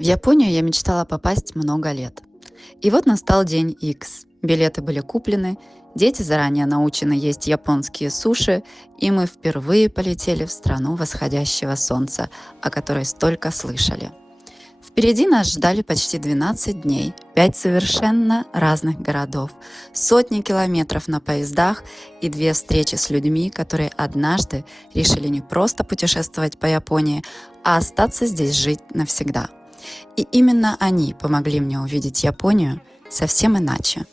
В Японию я мечтала попасть много лет. И вот настал день X. Билеты были куплены, дети заранее научены есть японские суши, и мы впервые полетели в страну восходящего солнца, о которой столько слышали. Впереди нас ждали почти 12 дней, 5 совершенно разных городов, сотни километров на поездах и 2 встречи с людьми, которые однажды решили не просто путешествовать по Японии, а остаться здесь жить навсегда. И именно они помогли мне увидеть Японию совсем иначе.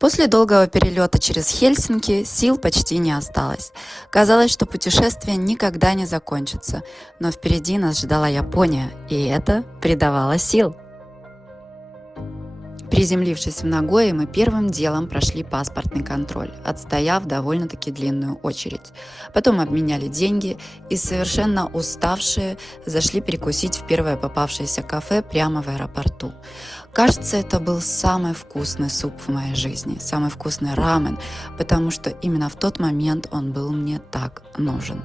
После долгого перелета через Хельсинки сил почти не осталось. Казалось, что путешествие никогда не закончится, но впереди нас ждала Япония, и это придавало сил. Приземлившись в Нагое, мы первым делом прошли паспортный контроль, отстояв довольно-таки длинную очередь. Потом обменяли деньги и, совершенно уставшие, зашли перекусить в первое попавшееся кафе прямо в аэропорту. Кажется, это был самый вкусный суп в моей жизни, самый вкусный рамен, потому что именно в тот момент он был мне так нужен.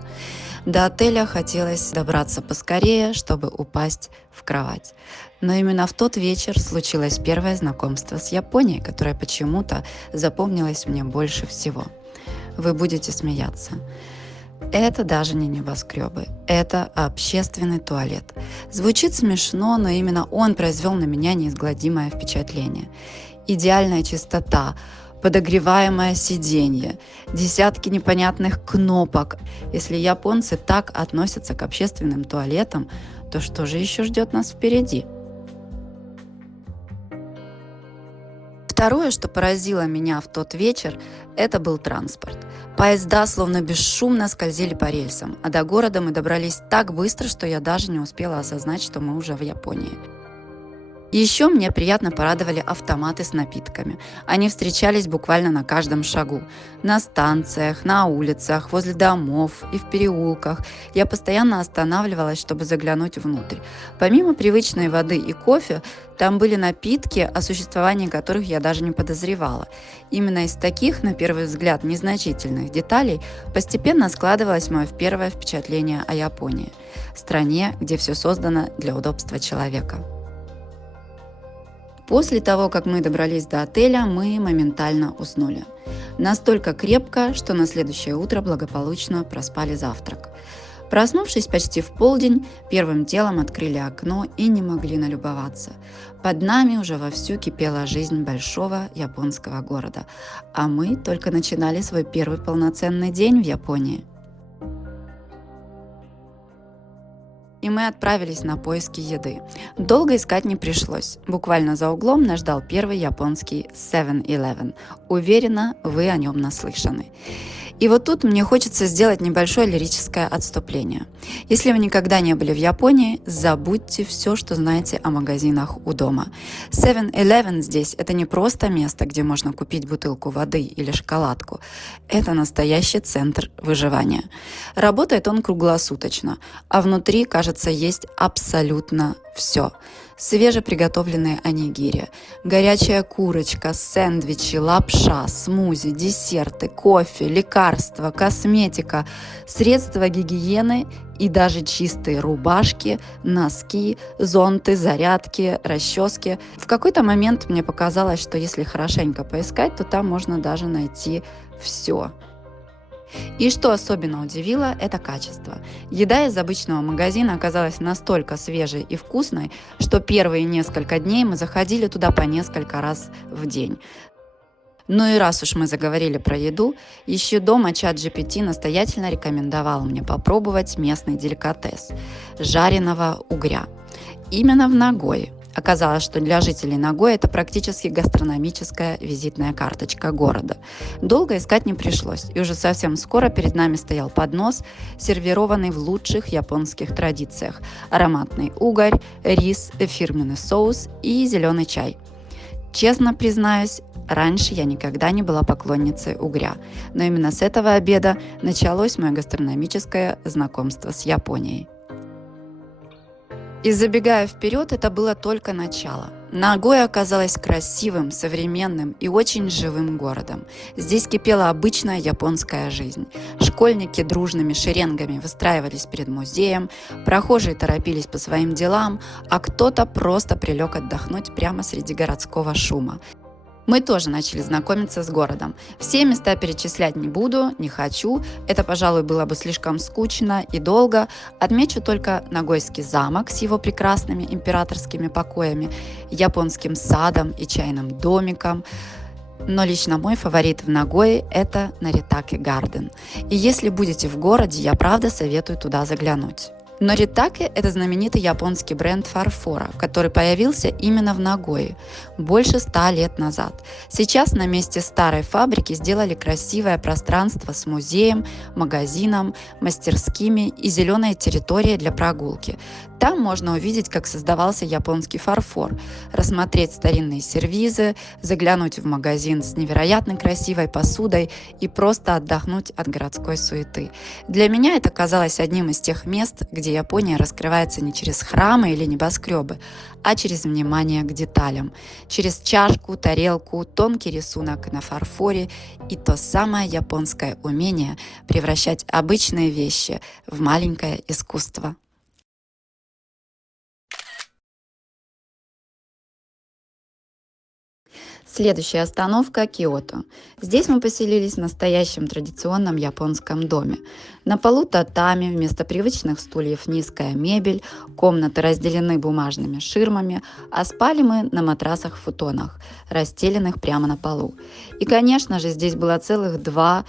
До отеля хотелось добраться поскорее, чтобы упасть в кровать. Но именно в тот вечер случилось первое знакомство с Японией, которое почему-то запомнилось мне больше всего. Вы будете смеяться. Это даже не небоскребы, это общественный туалет. Звучит смешно, но именно он произвел на меня неизгладимое впечатление. Идеальная чистота, подогреваемое сиденье, десятки непонятных кнопок. Если японцы так относятся к общественным туалетам, то что же еще ждет нас впереди? Второе, что поразило меня в тот вечер, это был транспорт. Поезда словно бесшумно скользили по рельсам, а до города мы добрались так быстро, что я даже не успела осознать, что мы уже в Японии. И еще меня приятно порадовали автоматы с напитками. Они встречались буквально на каждом шагу. На станциях, на улицах, возле домов и в переулках. Я постоянно останавливалась, чтобы заглянуть внутрь. Помимо привычной воды и кофе, там были напитки, о существовании которых я даже не подозревала. Именно из таких, на первый взгляд, незначительных деталей постепенно складывалось мое первое впечатление о Японии. Стране, где все создано для удобства человека. После того, как мы добрались до отеля, мы моментально уснули. Настолько крепко, что на следующее утро благополучно проспали завтрак. Проснувшись почти в полдень, первым делом открыли окно и не могли налюбоваться. Под нами уже вовсю кипела жизнь большого японского города, а мы только начинали свой первый полноценный день в Японии. И мы отправились на поиски еды. Долго искать не пришлось. Буквально за углом нас ждал первый японский 7-Eleven. Уверена, вы о нем наслышаны. И вот тут мне хочется сделать небольшое лирическое отступление. Если вы никогда не были в Японии, забудьте все, что знаете о магазинах у дома. 7-Eleven здесь – это не просто место, где можно купить бутылку воды или шоколадку. Это настоящий центр выживания. Работает он круглосуточно, а внутри, кажется, есть абсолютно все. Свежеприготовленные онигири, горячая курочка, сэндвичи, лапша, смузи, десерты, кофе, лекарства, косметика, средства гигиены и даже чистые рубашки, носки, зонты, зарядки, расчески. В какой-то момент мне показалось, что если хорошенько поискать, то там можно даже найти все. И что особенно удивило, это качество. Еда из обычного магазина оказалась настолько свежей и вкусной, что первые несколько дней мы заходили туда по несколько раз в день. Ну и раз уж мы заговорили про еду, еще дома ChatGPT настоятельно рекомендовал мне попробовать местный деликатес – жареного угря. Именно в Нагое. Оказалось, что для жителей Нагоя это практически гастрономическая визитная карточка города. Долго искать не пришлось, и уже совсем скоро перед нами стоял поднос, сервированный в лучших японских традициях. Ароматный угорь, рис, фирменный соус и зеленый чай. Честно признаюсь, раньше я никогда не была поклонницей угря, но именно с этого обеда началось мое гастрономическое знакомство с Японией. И забегая вперед, это было только начало. Нагоя оказалась красивым, современным и очень живым городом. Здесь кипела обычная японская жизнь. Школьники дружными шеренгами выстраивались перед музеем, прохожие торопились по своим делам, а кто-то просто прилег отдохнуть прямо среди городского шума. Мы тоже начали знакомиться с городом. Все места перечислять не буду, не хочу. Это, пожалуй, было бы слишком скучно и долго. Отмечу только Нагойский замок с его прекрасными императорскими покоями, японским садом и чайным домиком. Но лично мой фаворит в Нагое – это Наритаке Гарден. И если будете в городе, я правда советую туда заглянуть. Норитаке – это знаменитый японский бренд фарфора, который появился именно в Нагое больше 100 лет назад. Сейчас на месте старой фабрики сделали красивое пространство с музеем, магазином, мастерскими и зеленой территорией для прогулки. Там можно увидеть, как создавался японский фарфор, рассмотреть старинные сервизы, заглянуть в магазин с невероятно красивой посудой и просто отдохнуть от городской суеты. Для меня это казалось одним из тех мест, где Япония раскрывается не через храмы или небоскребы, а через внимание к деталям, через чашку, тарелку, тонкий рисунок на фарфоре и то самое японское умение превращать обычные вещи в маленькое искусство. Следующая остановка – Киото. Здесь мы поселились в настоящем традиционном японском доме. На полу татами, вместо привычных стульев низкая мебель, комнаты разделены бумажными ширмами, а спали мы на матрасах-футонах, расстеленных прямо на полу. И, конечно же, здесь было целых 2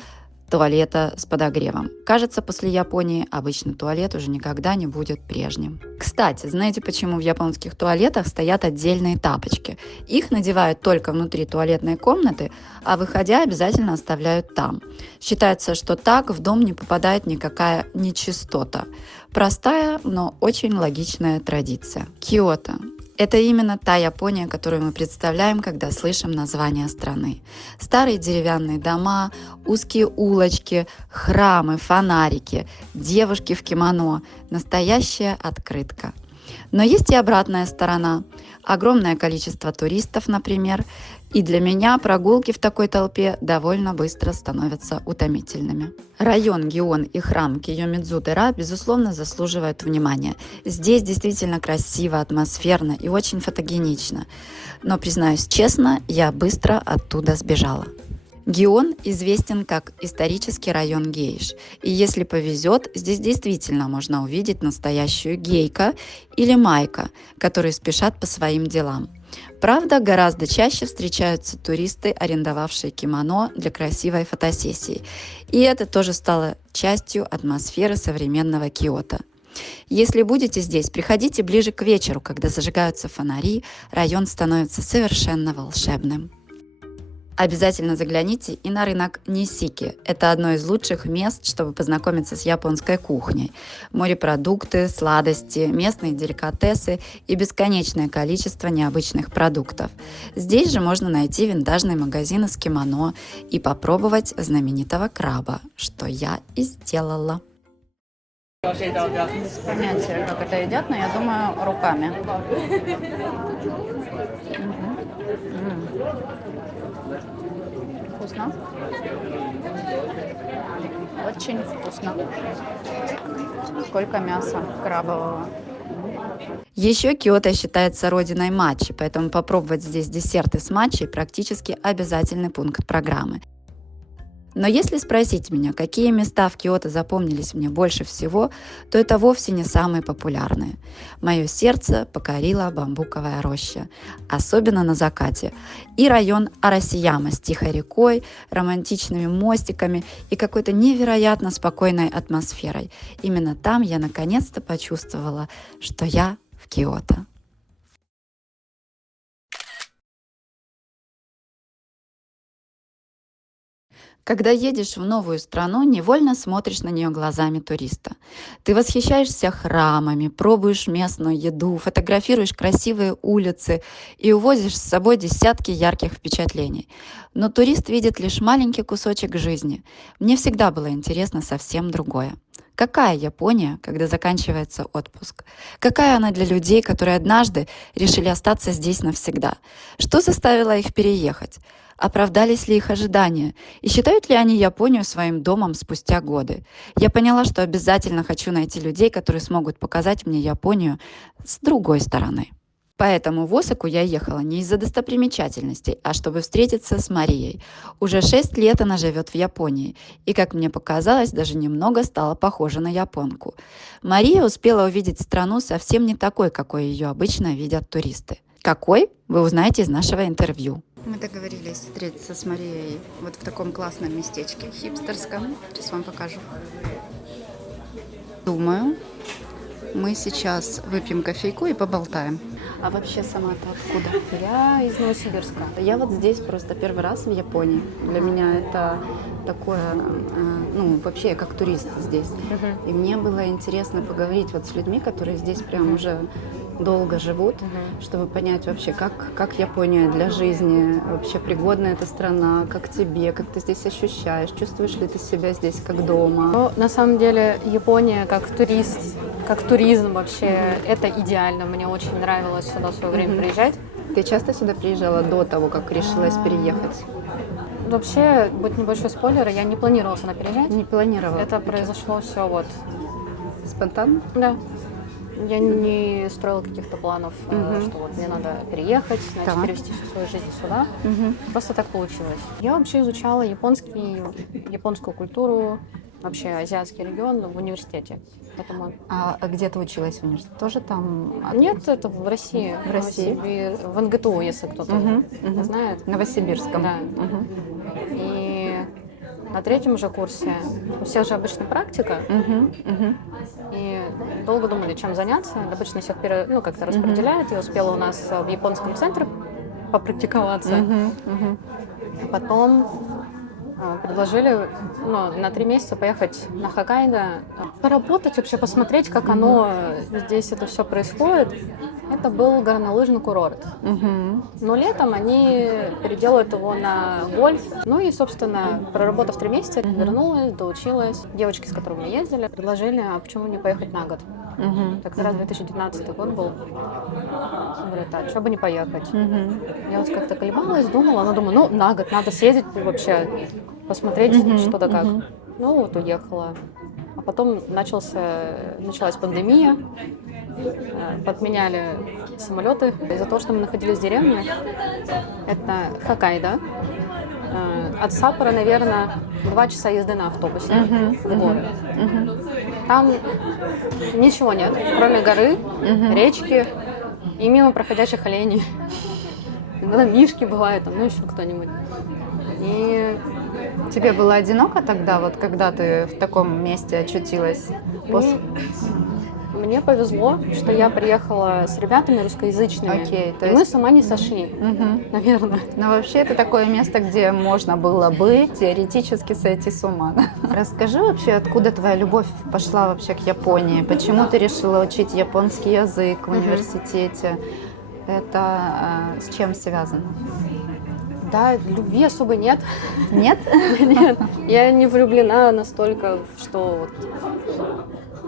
туалета с подогревом. Кажется, после Японии обычный туалет уже никогда не будет прежним. Кстати, знаете, почему в японских туалетах стоят отдельные тапочки? Их надевают только внутри туалетной комнаты, а выходя обязательно оставляют там. Считается, что так в дом не попадает никакая нечистота. Простая, но очень логичная традиция. Киото. Это именно та Япония, которую мы представляем, когда слышим название страны. Старые деревянные дома, узкие улочки, храмы, фонарики, девушки в кимоно. Настоящая открытка. Но есть и обратная сторона. Огромное количество туристов, например. И для меня прогулки в такой толпе довольно быстро становятся утомительными. Район Гион и храм Кийомидзу-дера, безусловно, заслуживают внимания. Здесь действительно красиво, атмосферно и очень фотогенично. Но, признаюсь честно, я быстро оттуда сбежала. Гион известен как исторический район гейш, и если повезет, здесь действительно можно увидеть настоящую гейка или майка, которые спешат по своим делам. Правда, гораздо чаще встречаются туристы, арендовавшие кимоно для красивой фотосессии, и это тоже стало частью атмосферы современного Киото. Если будете здесь, приходите ближе к вечеру, когда зажигаются фонари, район становится совершенно волшебным. Обязательно загляните и на рынок Нисики. Это одно из лучших мест, чтобы познакомиться с японской кухней. Морепродукты, сладости, местные деликатесы и бесконечное количество необычных продуктов. Здесь же можно найти винтажные магазины с кимоно и попробовать знаменитого краба, что я и сделала. Без понятия, как это едят, но я думаю, руками. Вкусно. Очень вкусно. Сколько мяса крабового. Еще Киото считается родиной матчи, поэтому попробовать здесь десерты с матчей практически обязательный пункт программы. Но если спросить меня, какие места в Киото запомнились мне больше всего, то это вовсе не самые популярные. Мое сердце покорила бамбуковая роща, особенно на закате, и район Арасияма с тихой рекой, романтичными мостиками и какой-то невероятно спокойной атмосферой. Именно там я наконец-то почувствовала, что я в Киото. Когда едешь в новую страну, невольно смотришь на нее глазами туриста. Ты восхищаешься храмами, пробуешь местную еду, фотографируешь красивые улицы и увозишь с собой десятки ярких впечатлений. Но турист видит лишь маленький кусочек жизни. Мне всегда было интересно совсем другое. Какая Япония, когда заканчивается отпуск? Какая она для людей, которые однажды решили остаться здесь навсегда? Что заставило их переехать? Оправдались ли их ожидания? И считают ли они Японию своим домом спустя годы? Я поняла, что обязательно хочу найти людей, которые смогут показать мне Японию с другой стороны. Поэтому в Осаку я ехала не из-за достопримечательностей, а чтобы встретиться с Марией. Уже 6 лет она живет в Японии, и, как мне показалось, даже немного стала похожа на японку. Мария успела увидеть страну совсем не такой, какой ее обычно видят туристы. Какой? Вы узнаете из нашего интервью. Мы договорились встретиться с Марией вот в таком классном местечке, хипстерском. Сейчас вам покажу. Думаю, мы сейчас выпьем кофейку и поболтаем. А вообще сама-то откуда? Я из Новосибирска. Я вот здесь просто первый раз в Японии. Для меня это такое, вообще я как турист здесь. И мне было интересно поговорить вот с людьми, которые здесь прям уже долго живут, чтобы понять вообще, как Япония для жизни, вообще пригодна эта страна, как тебе, как ты здесь ощущаешь, чувствуешь ли ты себя здесь как дома? Ну, на самом деле Япония как турист, как туризм вообще, это идеально. Мне очень нравилось сюда в свое время приезжать. Ты часто сюда приезжала до того, как решилась переехать? Вообще, будет небольшой спойлер, я не планировала сюда переезжать. Не планировала? Это произошло все вот... Спонтанно? Да. Я не строила каких-то планов, что вот мне надо переехать, значит, перевести всю свою жизнь сюда. Просто так получилось. Я вообще изучала японскую культуру, вообще азиатский регион в университете. Поэтому... А где ты училась в университете? Тоже там? Нет, это в России. В России? В НГТУ, если кто-то знает. В Новосибирском. Да. И на третьем же курсе у всех же обычно практика. И долго думали, чем заняться. Обычно всех как-то распределяют. Я успела у нас в японском центре попрактиковаться. А потом предложили на 3 месяца поехать на Хоккайдо, поработать, вообще посмотреть, как оно здесь это все происходит. Это был горнолыжный курорт. Но летом они переделают его на гольф. Ну и, собственно, проработав 3 месяца, вернулась, доучилась. Девочки, с которыми мы ездили, предложили, а почему не поехать на год? Так как раз 2019 год был. Говорю, так, что бы не поехать? Я вот как-то колебалась, думала, но думаю, на год надо съездить вообще, посмотреть, что да как. Ну вот уехала. А потом началась пандемия, подменяли самолеты. Из-за того, что мы находились в деревне, это Хоккайдо. От Саппоро, наверное, 2 часа езды на автобусе в горы. Там ничего нет, кроме горы, речки и мимо проходящих оленей. Иногда мишки бывают, там, еще кто-нибудь. И тебе было одиноко тогда, вот когда ты в таком месте очутилась? Мне повезло, что я приехала с ребятами русскоязычными, и мы с ума не сошли, наверное. Но вообще это такое место, где можно было бы теоретически сойти с ума. Расскажи вообще, откуда твоя любовь пошла вообще к Японии? Почему ты решила учить японский язык в университете? Это с чем связано? Да, любви особо нет. Нет? Нет. Я не влюблена настолько, что вот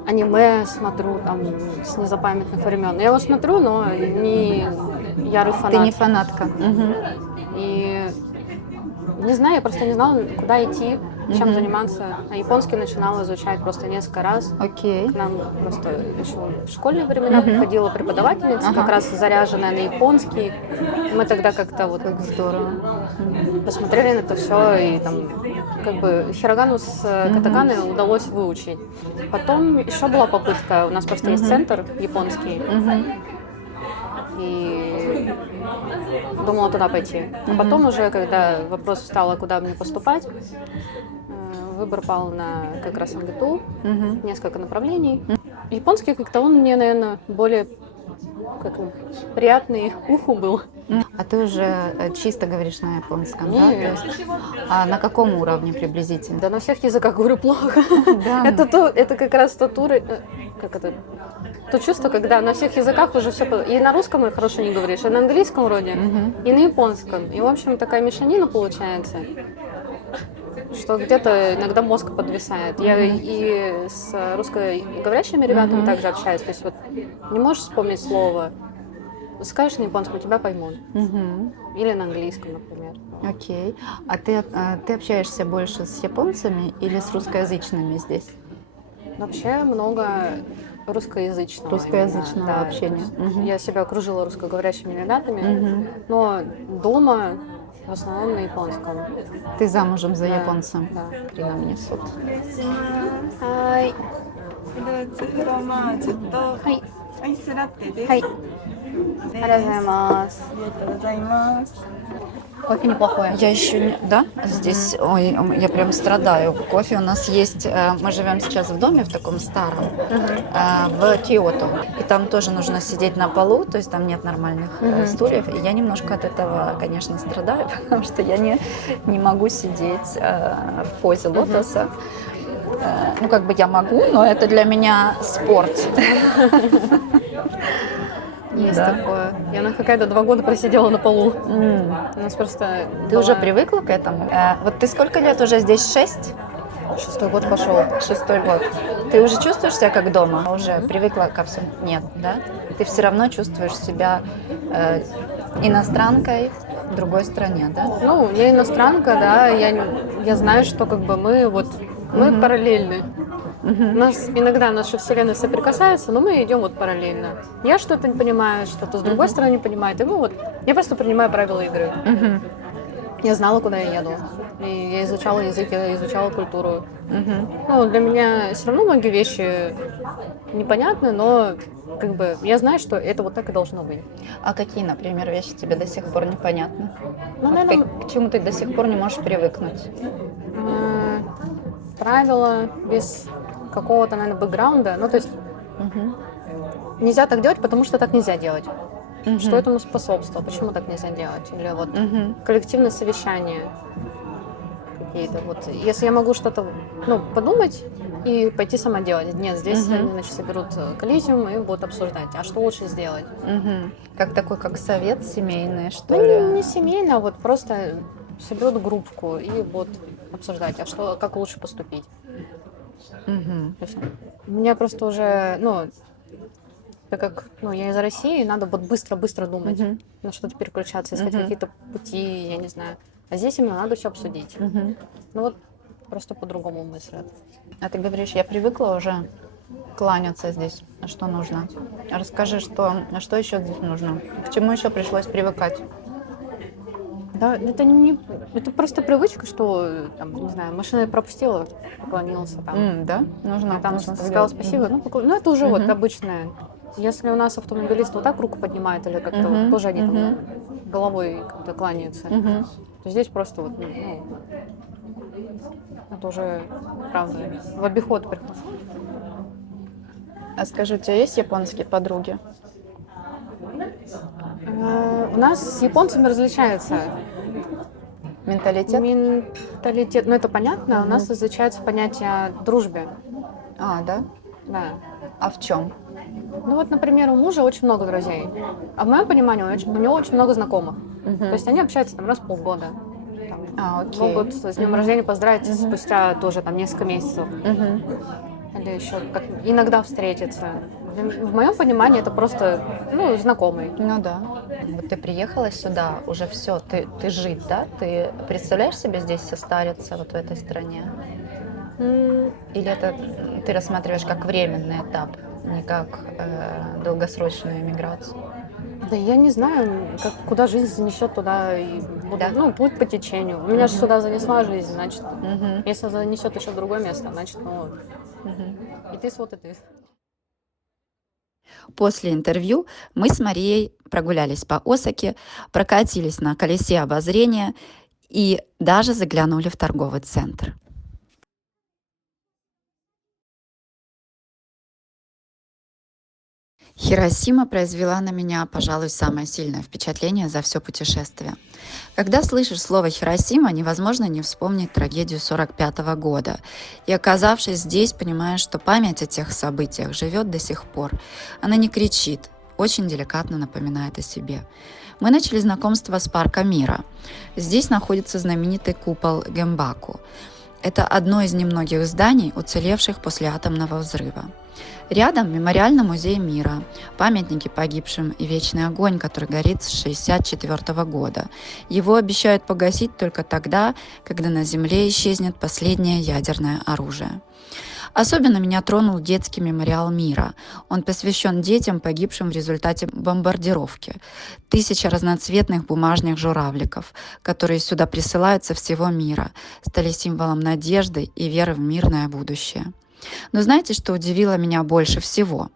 аниме смотрю там с незапамятных времен. Я его смотрю, но не ярый фанат. Ты не фанатка. И не знаю, я просто не знала, куда идти, чем заниматься. А японский начинала изучать просто несколько раз. Окей. К нам просто еще в школьные времена приходила преподавательница, как раз заряженная на японский. Мы тогда как-то вот... Как здорово. Посмотрели на это все, и там как бы хирогану с катаканой удалось выучить. Потом еще была попытка, у нас просто есть центр японский. И думала туда пойти. А потом уже, когда вопрос встал, куда мне поступать, выбор пал на как раз МГТУ, несколько направлений. Японский как-то он мне, наверное, более приятный уху был. А ты уже чисто говоришь на японском, Нет. да? А на каком уровне приблизительно? Да на всех языках говорю плохо. Да. Это как раз то чувство, когда на всех языках уже все... И на русском хорошо не говоришь, и на английском вроде, и на японском. И, в общем, такая мешанина получается. что где-то иногда мозг подвисает. Я и с русскоговорящими ребятами также общаюсь. То есть вот не можешь вспомнить слово, скажешь на японском, тебя поймут. Или на английском, например. Окей. А ты общаешься больше с японцами или с русскоязычными здесь? Вообще много русскоязычного. Русскоязычного именно, да. общения. То есть я себя окружила русскоговорящими ребятами, но дома в основном на японском. Ты замужем за Да, японцем? да. Крина мне суд. はい。フルーツフロマージュとはい。アイスラテです。はい。ですありがとうございます。ありがとうございます。 Кофе неплохое. Я еще не... Да? Здесь... Ой, я прям страдаю. Кофе у нас есть... Мы живем сейчас в доме в таком старом, в Киото. И там тоже нужно сидеть на полу, то есть там нет нормальных стульев. И я немножко от этого, конечно, страдаю, потому что я не могу сидеть в позе лотоса. Ну, как бы я могу, но это для меня спорт. Есть Да. такое. Я на Хоккайдо 2 года просидела на полу. У нас просто... Ты уже привыкла к этому? Вот ты сколько лет уже здесь? 6? 6-й год пошел. 6-й год. Ты уже чувствуешь себя как дома? Уже привыкла ко всему? Нет, да? Ты все равно чувствуешь себя иностранкой в другой стране, да? Ну, я иностранка, да, я знаю, что как бы мы параллельны. У нас иногда наши вселенные соприкасаются, но мы идем вот параллельно. Я что-то не понимаю, что-то с другой стороны не понимает, и я просто принимаю правила игры. Я знала, куда я еду. И я изучала язык, я изучала культуру. Ну, для меня все равно многие вещи непонятны, но как бы я знаю, что это вот так и должно быть. А какие, например, вещи тебе до сих пор непонятны? Ну, Вот наверное, к чему ты до сих пор не можешь привыкнуть? правила без какого-то, наверное, бэкграунда. Ну, то есть нельзя так делать, потому что так нельзя делать. Что этому способствовало? Почему так нельзя делать? Или вот коллективное совещание какие-то. Вот. Если я могу что-то подумать и пойти сама делать. Нет, здесь они, значит, соберут коллизиум и будут обсуждать, а что лучше сделать. Как такой, как совет семейный, что Ну, ли? не семейно, а вот просто соберут группку и будут обсуждать, как лучше поступить. То есть у меня просто уже, так как я из России, надо вот быстро-быстро думать, на что-то переключаться, искать какие-то пути, я не знаю. А здесь именно надо все обсудить. Ну вот просто по-другому мыслят. А ты говоришь, я привыкла уже кланяться здесь. А что нужно? Расскажи, что еще здесь нужно? К чему еще пришлось привыкать? Да, это просто привычка, что, там, не знаю, машина пропустила, поклонился там. Да? Нужно Там нужно сказала сделать. спасибо. Ну, это уже вот обычное. Если у нас автомобилист вот так руку поднимает или как-то вот тоже они там головой как-то кланяются, то здесь просто вот, это уже, правда, в обиход приходит. А скажи, у тебя есть японские подруги? У нас с японцами различается Менталитет? менталитет. Ну, это понятно. У нас различается понятие о дружбе. А, да? Да. А в чем? Ну вот, например, у мужа очень много друзей, а в моем понимании у него очень много знакомых. То есть они общаются там раз в полгода. Там, окей. могут с днем рождения поздравить спустя тоже там несколько месяцев. Или еще иногда встретиться. В моем понимании это просто знакомый. Ну да. Вот ты приехала сюда, уже все, ты жить, да? Ты представляешь себе здесь состариться вот в этой стране? Или это ты рассматриваешь как временный этап, не как долгосрочную эмиграцию? Да я не знаю, куда жизнь занесет, туда и буду, Да? путь по течению. Меня же сюда занесла жизнь, значит, если занесет еще в другое место, значит, и ты вот и ты. После интервью мы с Марией прогулялись по Осаке, прокатились на колесе обозрения и даже заглянули в торговый центр. Хиросима произвела на меня, пожалуй, самое сильное впечатление за все путешествие. Когда слышишь слово «Хиросима», невозможно не вспомнить трагедию 1945 года. И оказавшись здесь, понимаешь, что память о тех событиях живет до сих пор. Она не кричит, очень деликатно напоминает о себе. Мы начали знакомство с парка мира. Здесь находится знаменитый купол Гэмбаку. Это одно из немногих зданий, уцелевших после атомного взрыва. Рядом мемориальный музей мира, памятники погибшим и вечный огонь, который горит с 1964 года. Его обещают погасить только тогда, когда на Земле исчезнет последнее ядерное оружие. Особенно меня тронул детский мемориал мира. Он посвящен детям, погибшим в результате бомбардировки. 1000 разноцветных бумажных журавликов, которые сюда присылают со всего мира, стали символом надежды и веры в мирное будущее. Но знаете, что удивило меня больше всего?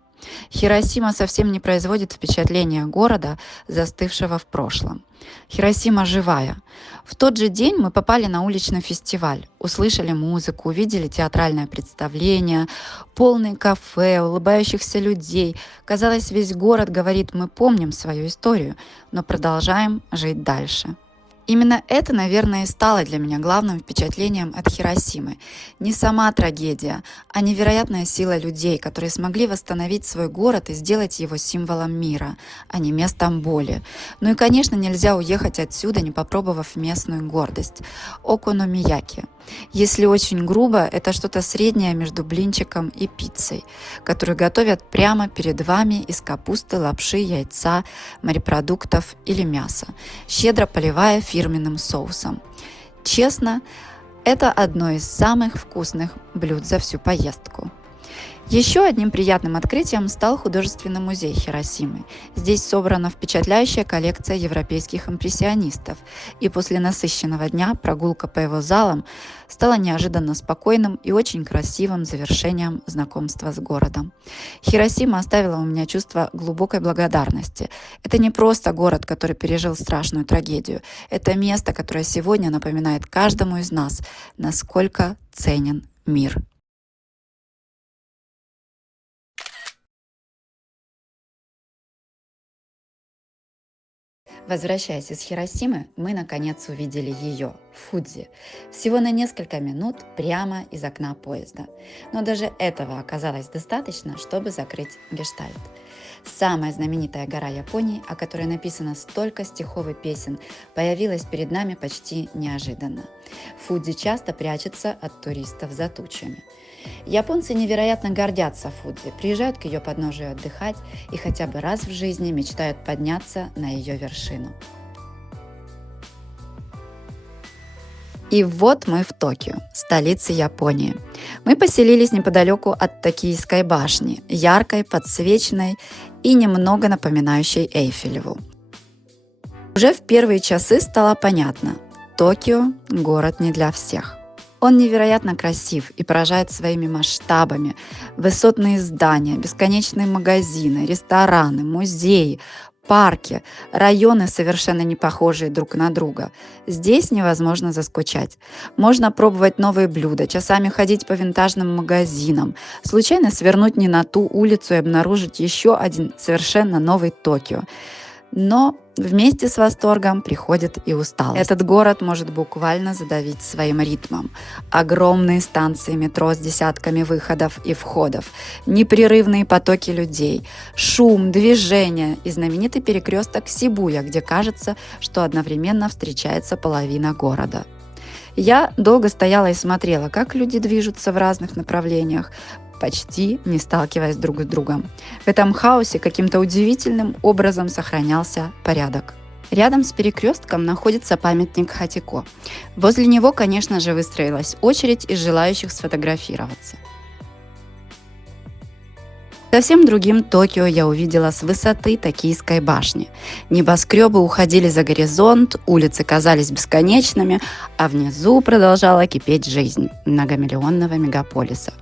Хиросима совсем не производит впечатления города, застывшего в прошлом. Хиросима живая. В тот же день мы попали на уличный фестиваль, услышали музыку, увидели театральное представление, полные кафе, улыбающихся людей. Казалось, весь город говорит: мы помним свою историю, но продолжаем жить дальше. Именно это, наверное, и стало для меня главным впечатлением от Хиросимы. Не сама трагедия, а невероятная сила людей, которые смогли восстановить свой город и сделать его символом мира, а не местом боли. Ну и, конечно, нельзя уехать отсюда, не попробовав местную гордость – окономияки. Если очень грубо, это что-то среднее между блинчиком и пиццей, которую готовят прямо перед вами из капусты, лапши, яйца, морепродуктов или мяса, щедро поливая фирменным соусом. Честно, это одно из самых вкусных блюд за всю поездку. Еще одним приятным открытием стал художественный музей Хиросимы. Здесь собрана впечатляющая коллекция европейских импрессионистов, и после насыщенного дня прогулка по его залам стала неожиданно спокойным и очень красивым завершением знакомства с городом. Хиросима оставила у меня чувство глубокой благодарности. Это не просто город, который пережил страшную трагедию. Это место, которое сегодня напоминает каждому из нас, насколько ценен мир. Возвращаясь из Хиросимы, мы наконец увидели ее, Фудзи, всего на несколько минут прямо из окна поезда. Но даже этого оказалось достаточно, чтобы закрыть гештальт. Самая знаменитая гора Японии, о которой написано столько стихов и песен, появилась перед нами почти неожиданно. Фудзи часто прячется от туристов за тучами. Японцы невероятно гордятся Фудзи, приезжают к ее подножию отдыхать и хотя бы раз в жизни мечтают подняться на ее вершину. И вот мы в Токио, столице Японии. Мы поселились неподалеку от Токийской башни, яркой, подсвеченной и немного напоминающей Эйфелеву. Уже в первые часы стало понятно – Токио – город не для всех. Он невероятно красив и поражает своими масштабами. Высотные здания, бесконечные магазины, рестораны, музеи, парки, районы, совершенно не похожие друг на друга. Здесь невозможно заскучать. Можно пробовать новые блюда, часами ходить по винтажным магазинам, случайно свернуть не на ту улицу и обнаружить еще один совершенно новый Токио. Но вместе с восторгом приходит и усталость. Этот город может буквально задавить своим ритмом. Огромные станции метро с десятками выходов и входов, непрерывные потоки людей, шум, движение и знаменитый перекресток Сибуя, где кажется, что одновременно встречается половина города. Я долго стояла и смотрела, как люди движутся в разных направлениях, почти не сталкиваясь друг с другом. В этом хаосе каким-то удивительным образом сохранялся порядок. Рядом с перекрестком находится памятник Хатико. Возле него, конечно же, выстроилась очередь из желающих сфотографироваться. Совсем другим Токио я увидела с высоты Токийской башни. Небоскребы уходили за горизонт, улицы казались бесконечными, а внизу продолжала кипеть жизнь многомиллионного мегаполиса.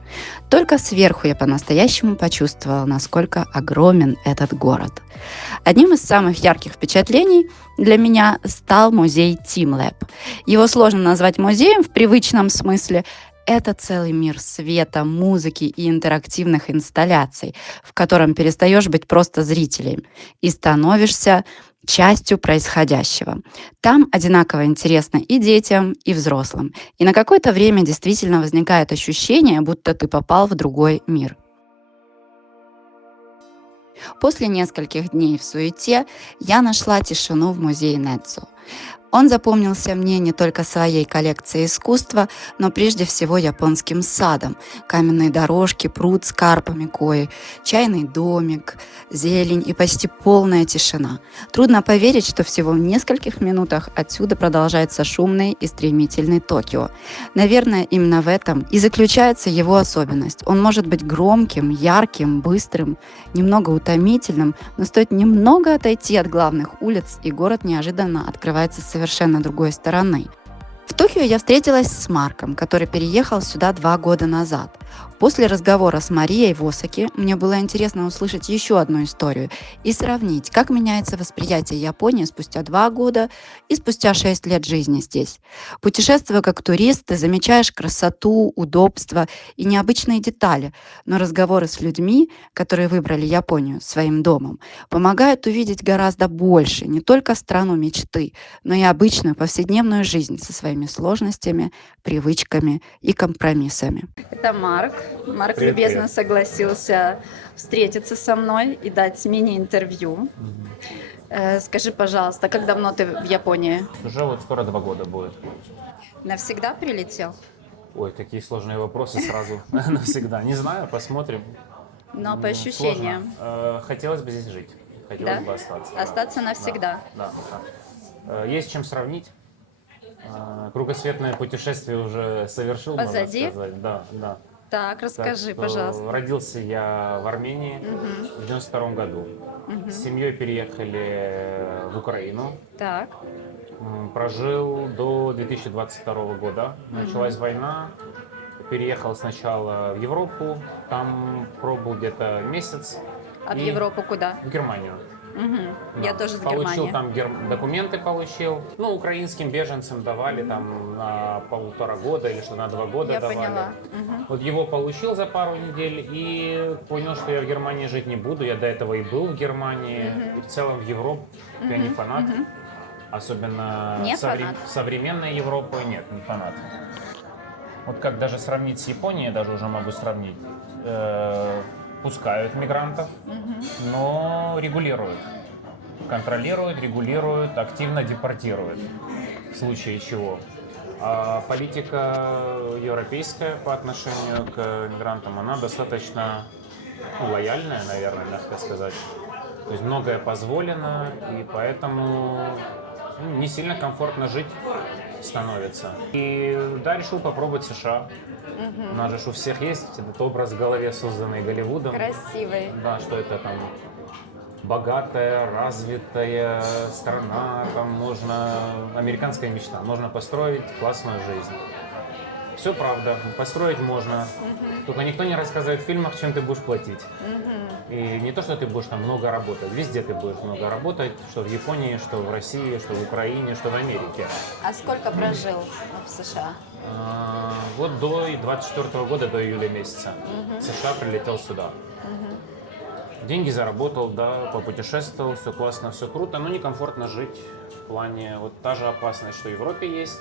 Только сверху я по-настоящему почувствовала, насколько огромен этот город. Одним из самых ярких впечатлений для меня стал музей TeamLab. Его сложно назвать музеем в привычном смысле. Это целый мир света, музыки и интерактивных инсталляций, в котором перестаешь быть просто зрителем и становишься частью происходящего. Там одинаково интересно и детям, и взрослым. И на какое-то время действительно возникает ощущение, будто ты попал в другой мир. После нескольких дней в суете я нашла тишину в музее Недзо. Он запомнился мне не только своей коллекцией искусства, но прежде всего японским садом. Каменные дорожки, пруд с карпами кои, чайный домик, зелень и почти полная тишина. Трудно поверить, что всего в нескольких минутах отсюда продолжается шумный и стремительный Токио. Наверное, именно в этом и заключается его особенность. Он может быть громким, ярким, быстрым, немного утомительным, но стоит немного отойти от главных улиц, и город неожиданно открывается с совершенно другой стороны. В Токио я встретилась с Марком, который переехал сюда 2 года назад. После разговора с Марией в Осаке мне было интересно услышать еще одну историю и сравнить, как меняется восприятие Японии спустя 2 года и спустя 6 лет жизни здесь. Путешествуя как турист, ты замечаешь красоту, удобства и необычные детали, но разговоры с людьми, которые выбрали Японию своим домом, помогают увидеть гораздо больше, не только страну мечты, но и обычную повседневную жизнь со своими сложностями, привычками и компромиссами. Это Марк. Марк Привет, любезно привет. согласился встретиться со мной и дать мини-интервью. Скажи, пожалуйста, как давно ты в Японии? Уже вот скоро 2 года будет. Навсегда прилетел? Ой, такие сложные вопросы сразу навсегда. Не знаю, посмотрим. Но по ощущениям. Сложно. Хотелось бы здесь жить. Хотелось Да? бы остаться. да. Остаться навсегда? Да. Есть чем сравнить. Кругосветное путешествие уже совершил, Позади? можно сказать. Да. Так, Так расскажи, что пожалуйста. Родился я в Армении в 92 году. С семьей переехали в Украину. Так, Прожил до 2022 года. Началась война. Переехал сначала в Европу. Там пробыл где-то месяц. а в И Европу куда? В Германию. Я Да. тоже с Получил Германии. там документы получил. Ну, украинским беженцам давали там на 1,5 года или что на 2 года Я давали. поняла. Вот его получил за пару недель и понял, что я в Германии жить не буду. Я до этого и был в Германии, и в целом в Европе. Я не фанат. Особенно Не фанат? современной Европы. Нет, не фанат. Вот как даже сравнить с Японией, даже уже могу сравнить. Пускают мигрантов, но регулируют. Контролируют, регулируют, активно депортируют. В случае чего. А политика европейская по отношению к мигрантам, она достаточно лояльная, наверное, мягко сказать. То есть многое позволено, и поэтому не сильно комфортно жить становится. И да, решил попробовать США. У нас же у всех есть этот образ в голове, созданный Голливудом. Красивый. Да, что это там богатая, развитая страна, там можно, американская мечта, можно построить классную жизнь. Все правда, построить можно, только никто не рассказывает в фильмах, чем ты будешь платить. И не то, что ты будешь там много работать, везде ты будешь много работать, что в Японии, что в России, что в Украине, что в Америке. А сколько прожил в США? Вот до 24 года, до июля месяца, в США прилетел сюда. Деньги заработал, да, попутешествовал, все классно, все круто, но некомфортно жить в плане, вот та же опасность, что в Европе есть.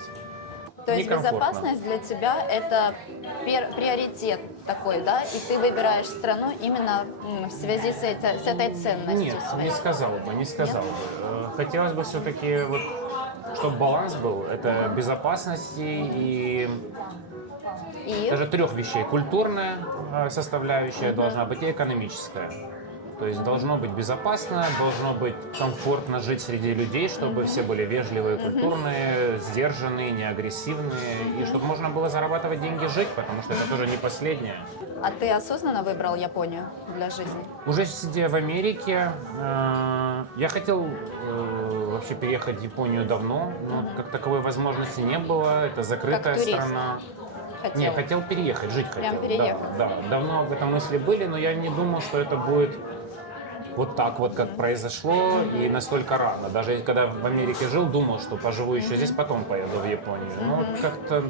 То есть Некомфортно. безопасность для тебя это приоритет такой, да? И ты выбираешь страну именно в связи с этой ценностью Нет, своей. не сказал бы. Хотелось бы все-таки, вот, чтобы баланс был, это безопасности и И даже 3 вещей. Культурная составляющая должна быть и экономическая. То есть должно быть безопасно, должно быть комфортно жить среди людей, чтобы все были вежливые, культурные, сдержанные, не агрессивные, и чтобы можно было зарабатывать деньги, жить, потому что это тоже не последнее. а ты осознанно выбрал Японию для жизни? Уже сидя в Америке, я хотел вообще переехать в Японию давно, но как таковой возможности не было, это закрытая Как турист? страна. Хотел? Не, хотел переехать, жить Прям хотел. переехать? Да, давно об этом мысли были, но я не думал, что это будет вот так вот, как произошло, и настолько рано. Даже когда в Америке жил, думал, что поживу еще здесь, потом поеду в Японию. Но вот как-то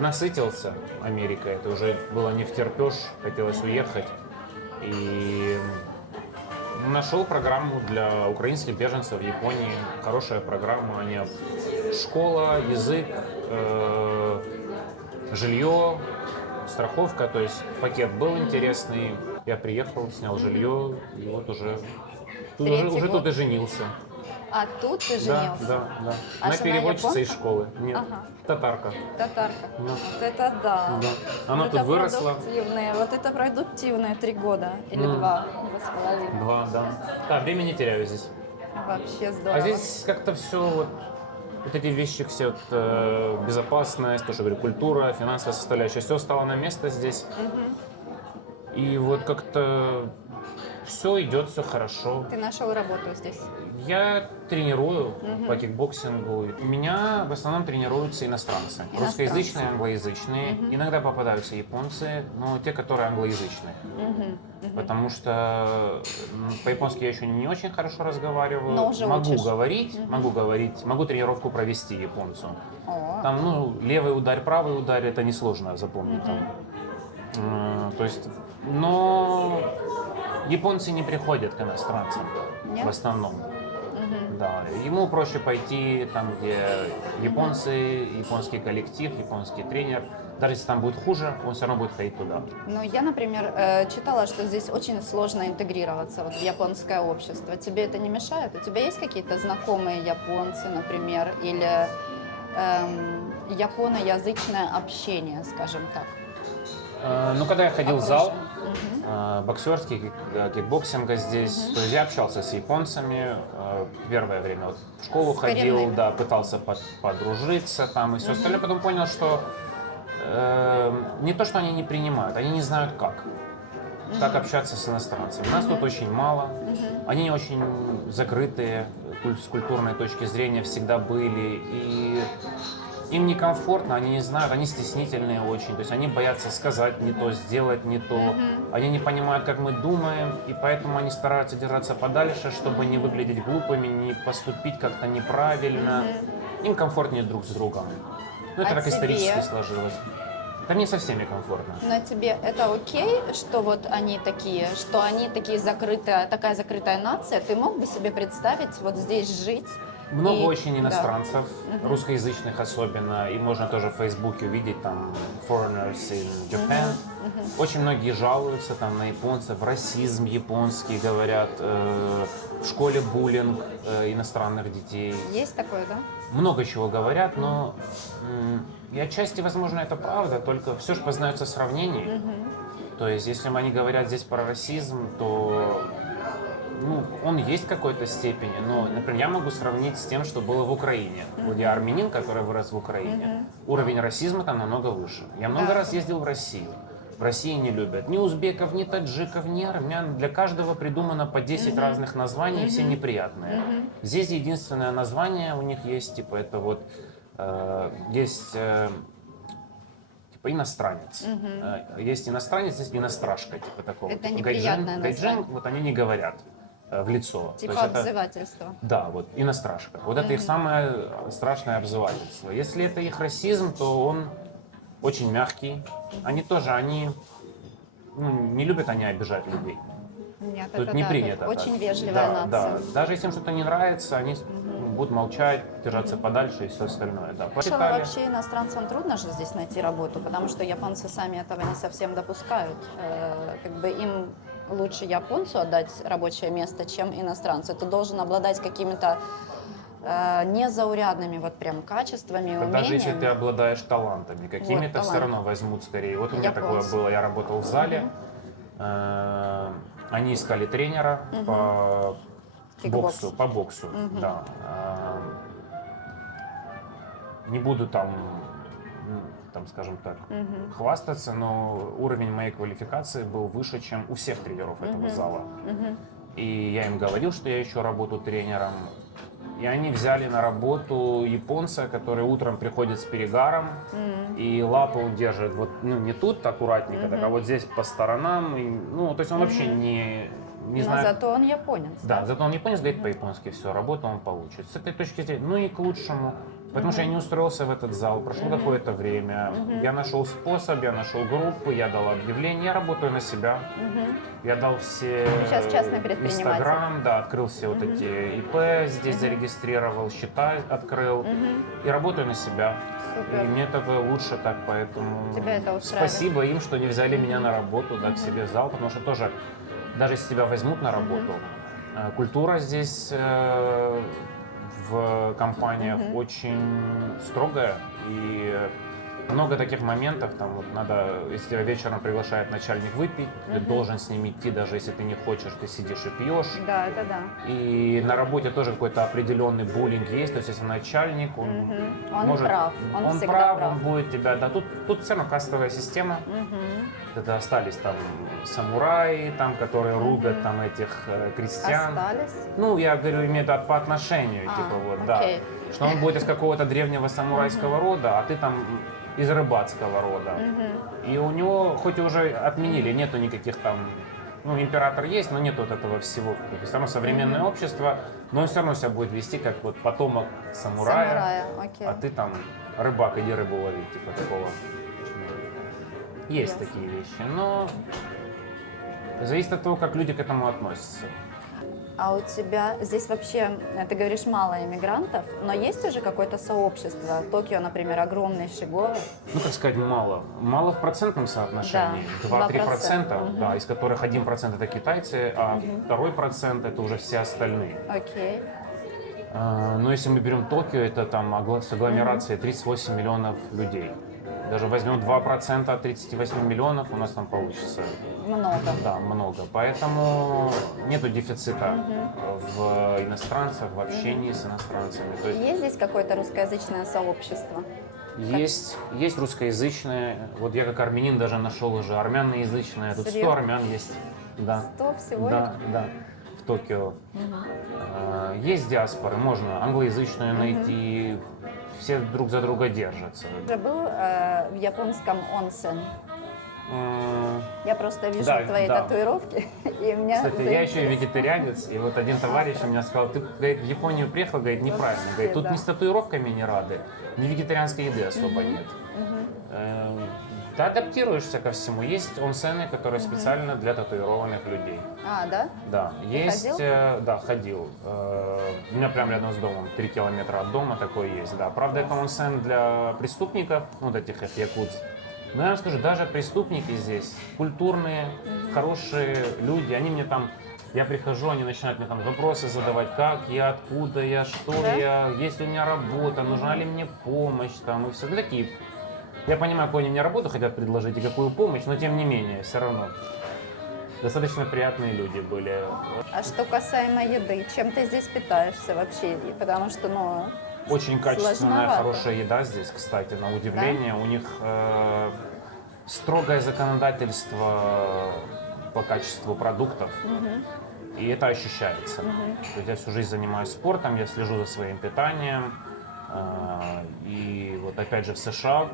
насытился Америкой, это уже было не втерпешь, хотелось уехать. И нашел программу для украинских беженцев в Японии, хорошая программа, они школа, язык, жилье, страховка, то есть пакет был интересный. Я приехал, снял жилье, и вот уже Третий тут год. и женился. А тут ты Да, женился? да, да. А Она жена переводчица из японка? школы. Нет, Ага. татарка. Татарка. Ну, Вот это да. да. Она Вот тут это выросла. продуктивные. Вот это продуктивные 3 года или 2 с половиной. 2, да. Да, время не теряю здесь. Вообще здорово. А здесь как-то все вот эти вещи все, безопасность, тоже говорю, культура, финансовая составляющая, все стало на место здесь. И вот как-то все идет, все хорошо. Ты нашел работу здесь? Я тренирую по кикбоксингу. У меня в основном тренируются иностранцы. Русскоязычные, англоязычные. Иногда попадаются японцы, но те, которые англоязычные. Потому что по-японски я еще не очень хорошо разговариваю. Но уже могу учишь. говорить, могу тренировку провести японцу. О, Там, левый удар, правый удар, это несложно запомнить. Там. То есть, но японцы не приходят к иностранцам Нет? в основном. Да, ему проще пойти там, где японцы, японский коллектив, японский тренер. Даже если там будет хуже, он все равно будет ходить туда. ну я, например, читала, что здесь очень сложно интегрироваться вот в японское общество. Тебе это не мешает? У тебя есть какие-то знакомые японцы, например, или японоязычное общение, скажем так? Когда я ходил в зал Окружение. боксерский, кикбоксинга здесь, то есть я общался с японцами первое время. Вот в школу ходил, коренными. да, пытался подружиться там и все остальное. Потом понял, что не то, что они не принимают, они не знают как общаться с иностранцами. Нас тут очень мало, они очень закрытые с культурной точки зрения всегда были, и им некомфортно, они не знают, они стеснительные очень, то есть они боятся сказать не то, сделать не то, они не понимают, как мы думаем, и поэтому они стараются держаться подальше, чтобы не выглядеть глупыми, не поступить как-то неправильно. Им комфортнее друг с другом. Ну, это А так тебе? исторически сложилось. Да не со всеми комфортно. Но тебе это окей, что вот они такие закрытые, такая закрытая нация? Ты мог бы себе представить вот здесь жить? Много И- очень да. иностранцев, русскоязычных особенно, и можно тоже в Фейсбуке увидеть там foreigners in Japan. Очень многие жалуются там на японцев, расизм японский, говорят, в школе буллинг иностранных детей. Есть такое, да? Много чего говорят, но и отчасти, возможно, это правда, только все же познается в сравнении. То есть, если они говорят здесь про расизм, то он есть в какой-то степени, но, например, я могу сравнить с тем, что было в Украине. Вот я армянин, который вырос в Украине. Уровень расизма там намного выше. Я много раз ездил в Россию. В России не любят ни узбеков, ни таджиков, ни армян. Для каждого придумано по 10 разных названий, и все неприятные. Здесь единственное название у них есть, типа, это вот есть типа иностранец. Есть иностранец, есть иностражка, типа такого. Это типа неприятное гайджин, название. вот они не говорят в лицо. Типа То есть это- обзывательство. да, вот иностражка. Вот это их самое страшное обзывательство. Если это их расизм, то он очень мягкий. Они тоже, не любят они обижать людей. Нет, Тут это не да, принято. это очень так. вежливая Да, нация. да. Даже если им что-то не нравится, они будут молчать, держаться подальше и все остальное. Да. Слышала, Посчитали. вообще иностранцам трудно же здесь найти работу, потому что японцы сами этого не совсем допускают. Как бы им лучше японцу отдать рабочее место, чем иностранцу. Ты должен обладать какими-то незаурядными вот прям качествами, Да, умениями. даже если ты обладаешь талантами, какими-то все талант. равно возьмут скорее. Вот у меня такое Японцы. было, я работал в зале, они искали тренера по Кикбокс. боксу, да. Не буду там, скажем так, хвастаться, но уровень моей квалификации был выше, чем у всех тренеров этого зала. И я им говорил, что я ищу работу тренером. И они взяли на работу японца, который утром приходит с перегаром, и лапы он держит вот, не тут аккуратненько, так, а вот здесь по сторонам. И, то есть он вообще не Но знает. зато он японец. Да, зато он японец, говорит по-японски, все, работу он получит. С этой точки зрения, и к лучшему. Потому что я не устроился в этот зал, прошло какое-то время, я нашел способ, я нашел группу, я дал объявление, я работаю на себя. Я дал все Сейчас частный предприниматель. Инстаграм, да, открыл все вот эти ИП, здесь зарегистрировал, счета открыл и работаю на себя. Супер. И мне такое лучше так, поэтому Тебя это устраивает? спасибо им, что не взяли меня на работу, да, к себе в зал, потому что тоже, даже если тебя возьмут на работу, Культура здесь в компаниях очень строгая, и много таких моментов, там вот надо, если тебя вечером приглашает начальник выпить, ты должен с ним идти, даже если ты не хочешь, ты сидишь и пьешь. Да, это да. И на работе тоже какой-то определенный буллинг есть, то есть если начальник, он Он может, прав, он всегда прав. он будет тебя, да, тут все равно кастовая система, это остались там самураи, там, которые рубят там этих крестьян. Остались? Ну, я говорю, имею в виду по отношению, типа вот, окей. да. Что он будет из какого-то древнего самурайского рода, а ты там из рыбацкого рода. И у него, хоть и уже отменили, нету никаких там, ну, император есть, но нет вот этого всего. То есть, все равно современное общество, но он все равно себя будет вести как вот потомок самурая, окей. а ты там рыбак, иди рыбу ловить, типа такого. Есть такие вещи, но зависит от того, как люди к этому относятся. А у тебя здесь вообще, ты говоришь, мало иммигрантов, но есть уже какое-то сообщество? Токио, например, огромнейший город. Ну, как сказать, мало. Мало в процентном соотношении. Да, 2-3%, да, из которых 1% это китайцы, а 2% это уже все остальные. Окей. Но если мы берем Токио, это там с агломерацией 38 миллионов людей. Даже возьмем 2% от 38 миллионов, у нас там получится. Много. Да, много. Поэтому нету дефицита в иностранцах, в общении с иностранцами. То есть Есть здесь какое-то русскоязычное сообщество? есть русскоязычные. Вот я как армянин даже нашел уже армяноязычное. Тут 100 Серьезно? армян есть. Да. 100 всего? Да, да. В Токио. Есть диаспоры, можно англоязычную найти. Все друг за друга держатся. Уже был в японском онсен? Я просто вижу Да, твои да. татуировки, и у меня... Кстати, я еще и вегетарианец, и вот один товарищ у меня сказал, ты, говорит, в Японию приехал, говорит, неправильно. Говорит, тут да. ни с татуировками не рады, ни вегетарианской еды особо нет. Ты адаптируешься ко всему. Есть онсены, которые специально для татуированных людей. А, да? Да, есть, ходил? Да, ходил. У меня прямо рядом с домом, 3 километра от дома такой есть, да. Правда, это онсен для преступников, ну, вот этих якудз. Но я вам скажу, даже преступники здесь культурные, хорошие люди, они мне там, я прихожу, они начинают мне там вопросы задавать, как я, откуда я, что Да? я, есть ли у меня работа, нужна ли мне помощь, там, и все такие. Я понимаю, какую они мне работу хотят предложить и какую помощь, но тем не менее, все равно. Достаточно приятные люди были. А что касаемо еды, чем ты здесь питаешься вообще? Потому что, ну... Очень качественная, сложновато. хорошая еда здесь, кстати, на удивление. У них строгое законодательство по качеству продуктов, и это ощущается. То есть я всю жизнь занимаюсь спортом, я слежу за своим питанием. И вот опять же в США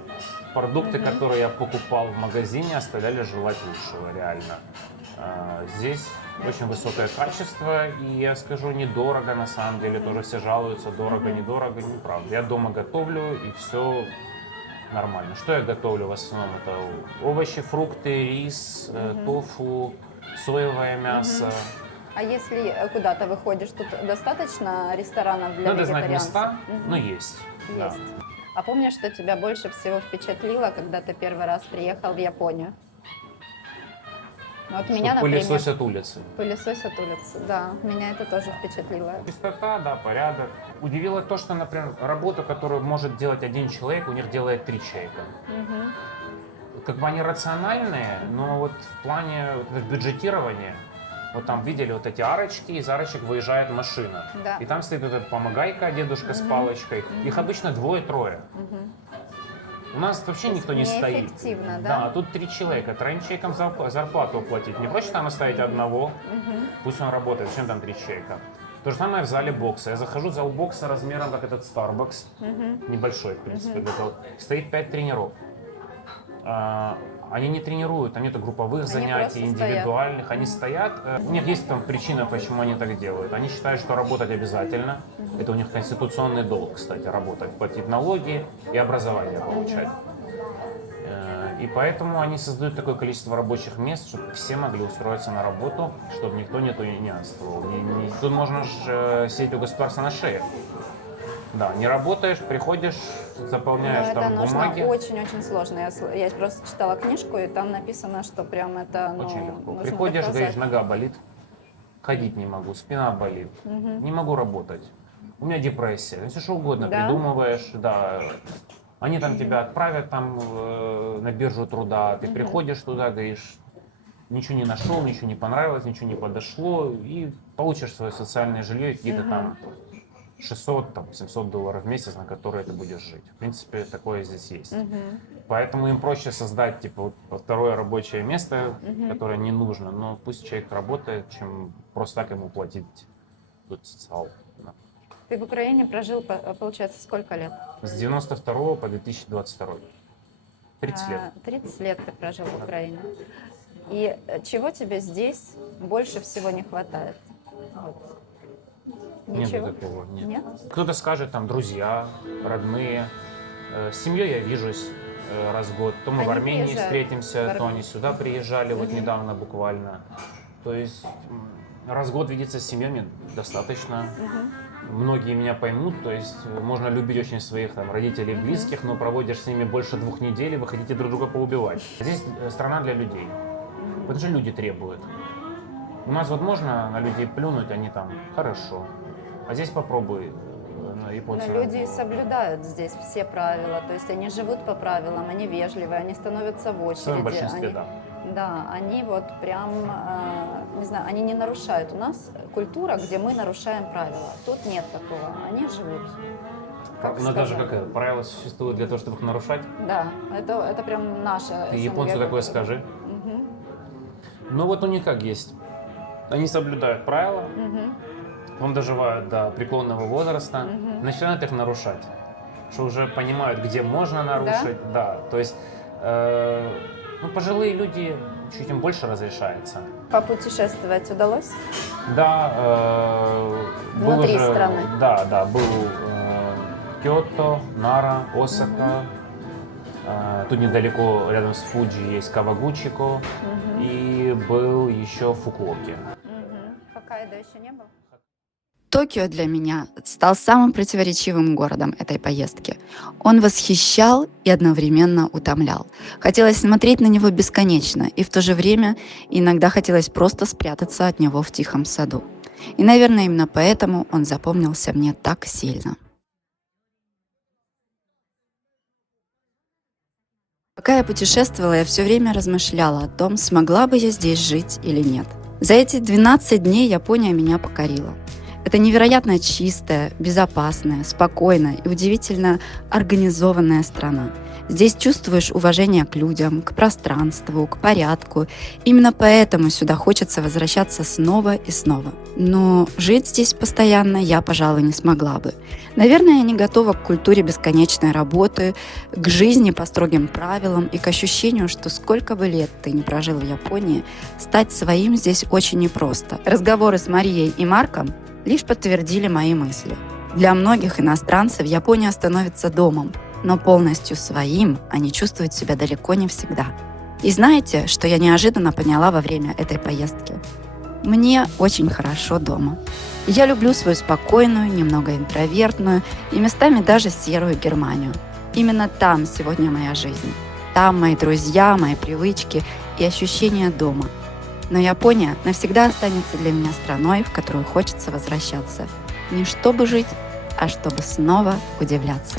продукты, которые я покупал в магазине, оставляли желать лучшего, реально. Здесь очень высокое качество, и я скажу, недорого на самом деле, тоже все жалуются, дорого, недорого, неправда. Я дома готовлю, и все нормально. Что я готовлю в основном? Это овощи, фрукты, рис, тофу, соевое мясо. А если куда-то выходишь, тут достаточно ресторанов для Надо знать вегетарианцев? места, но есть. Да. Есть. А помнишь, что тебя больше всего впечатлило, когда ты первый раз приехал в Японию? Вот меня, Что например, пылесосят улицы. пылесосят улицы. Да, меня это тоже впечатлило. Чистота, да, порядок. Удивило то, что, например, работу, которую может делать один человек, у них делает 3 человека. Как бы они рациональные, но вот в плане вот этого бюджетирования, вот там видели вот эти арочки, из арочек выезжает машина. Да. И там стоит вот эта помогайка, дедушка с палочкой. Их обычно 2-3. У нас вообще То никто не есть стоит. неэффективно, да? Да, а тут 3 человека. 3 человекам зарплату платить. Не проще там оставить одного, пусть он работает. Зачем там 3 человека? То же самое в зале бокса. Я захожу в зал бокса размером как этот Starbucks. Небольшой, в принципе. Для того. Стоит 5 тренеров. Они не тренируют, там нет групповых занятий, просто индивидуальных. Они стоят. У них есть там причина, почему они так делают. Они считают, что работать обязательно. Это у них конституционный долг, кстати, работать, платить налоги и образование получать. И поэтому они создают такое количество рабочих мест, чтобы все могли устроиться на работу, чтобы никто не тунеядствовал. Тут можно же сидеть у государства на шее. Да, не работаешь, приходишь, заполняешь Но там это нужно бумаги. очень-очень сложно. Я просто читала книжку, и там написано, что прям это, ну, Очень легко. нужно Приходишь, доказать. говоришь, нога болит. ходить не могу, спина болит, Мгм. не могу работать. У меня депрессия, все что угодно Да? придумываешь, да. Они там тебя отправят там на биржу труда, ты приходишь туда, говоришь, ничего не нашел, ничего не понравилось, ничего не подошло, и получишь свое социальное жилье, какие-то там 600, там, $700 в месяц, на которые ты будешь жить. В принципе, такое здесь есть. Мгм. Поэтому им проще создать типа вот второе рабочее место, которое не нужно, но пусть человек работает, чем просто так ему платить тут социал. Да. Ты в Украине прожил, получается, сколько лет? С 92 по 2022. 30 лет. 30 лет ты прожил в Украине. И чего тебе здесь больше всего не хватает? Вот. Нет Ничего? такого, нет. Нет? Кто-то скажет, там, друзья, родные. С семьей я вижусь раз в год. То мы Они в Армении приезжают встретимся, в то они сюда приезжали, вот Мгм. недавно буквально. То есть раз в год видеться с семьей мне достаточно. Многие меня поймут, то есть можно любить очень своих там, родителей, близких, но проводишь с ними больше 2 недель, и вы хотите друг друга поубивать. Здесь страна для людей, потому что люди требуют. У нас вот можно на людей плюнуть, они там хорошо, а здесь попробуй. Но Японцы. люди соблюдают здесь все правила, то есть они живут по правилам, они вежливые, они становятся в В очереди. своем большинстве, они, да. Да, они вот прям, не знаю, они не нарушают. У нас культура, где мы нарушаем правила. Тут нет такого, они живут. Как Но даже сказать. как правило существует для того, чтобы их нарушать. Да, это прям наше. Ты СНГ японцу такое культура. скажи. Мгм, Ну вот у них как есть. Они соблюдают правила, мгм. он доживают до преклонного возраста, начинают их нарушать. Что уже понимают, где можно нарушить. Да, то есть ну, пожилые люди чуть им больше разрешается. Попутешествовать удалось? Да, был Внутри уже, страны. Да, был Киото, Нара, Осака. Тут недалеко, рядом с Фуджи, есть Кавагучико. И был еще в Фукуоке. Хоккайдо еще не был? Токио для меня стал самым противоречивым городом этой поездки. Он восхищал и одновременно утомлял. Хотелось смотреть на него бесконечно, и в то же время иногда хотелось просто спрятаться от него в тихом саду. И, наверное, именно поэтому он запомнился мне так сильно. Пока я путешествовала, я все время размышляла о том, смогла бы я здесь жить или нет. За эти 12 дней Япония меня покорила. Это невероятно чистая, безопасная, спокойная и удивительно организованная страна. Здесь чувствуешь уважение к людям, к пространству, к порядку. Именно поэтому сюда хочется возвращаться снова и снова. Но жить здесь постоянно я, пожалуй, не смогла бы. Наверное, я не готова к культуре бесконечной работы, к жизни по строгим правилам и к ощущению, что сколько бы лет ты не прожил в Японии, стать своим здесь очень непросто. Разговоры с Марией и Марком лишь подтвердили мои мысли. Для многих иностранцев Япония становится домом, но полностью своим они чувствуют себя далеко не всегда. И знаете, что я неожиданно поняла во время этой поездки? Мне очень хорошо дома. Я люблю свою спокойную, немного интровертную и местами даже серую Германию. Именно там сегодня моя жизнь. Там мои друзья, мои привычки и ощущение дома. Но Япония навсегда останется для меня страной, в которую хочется возвращаться. Не чтобы жить, а чтобы снова удивляться.